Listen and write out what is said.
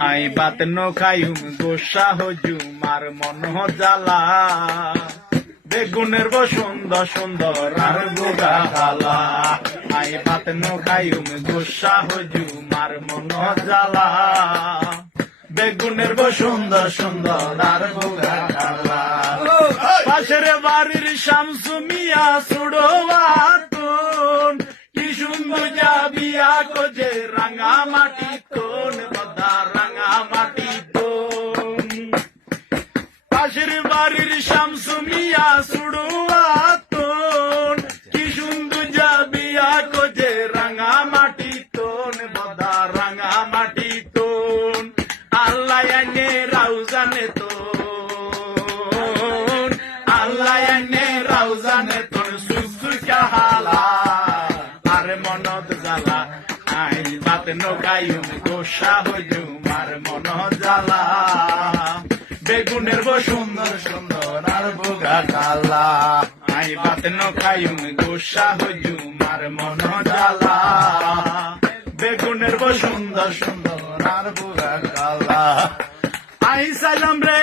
I Baat no খাইম গোসা হজু মার মন জ্বালা বেগুনের সুন্দর সুন্দর আর গোগা খালা আই বাত নো খাইম গোসা হজু মার মন জ্বালা বেগুনের সুন্দর সুন্দর আর গোগা খালা পাশের বাড়ির শামসু মিয়া সুড়োয়াতুন কি সুন্দর যাবিয়া কোজে রাঙা মাটি তোন বদা রাঙা মাটি তোন পাশের বাড়ির শামসু মিয়া সুড়োয়াতুন কি সুন্দর যাবিয়া কোজে রাঙা মাটি তোন বদা রাঙা মাটি তোন আল্লাহ এনে রাউজানে তোন আল্লাহ এনে রাউজানে তোর সুসুর কাহালা আর মনত জ্বালা আই বাত নৌকায়ুম গোসা হজু মার মন জ্বালা বেগুনের সুন্দর সুন্দর আর বোগা কালা আই বাত নৌকায়ুম গোসা হজু মার মন জ্বালা বেগুনের সুন্দর সুন্দর আর বোগা কালা আই সালাম রে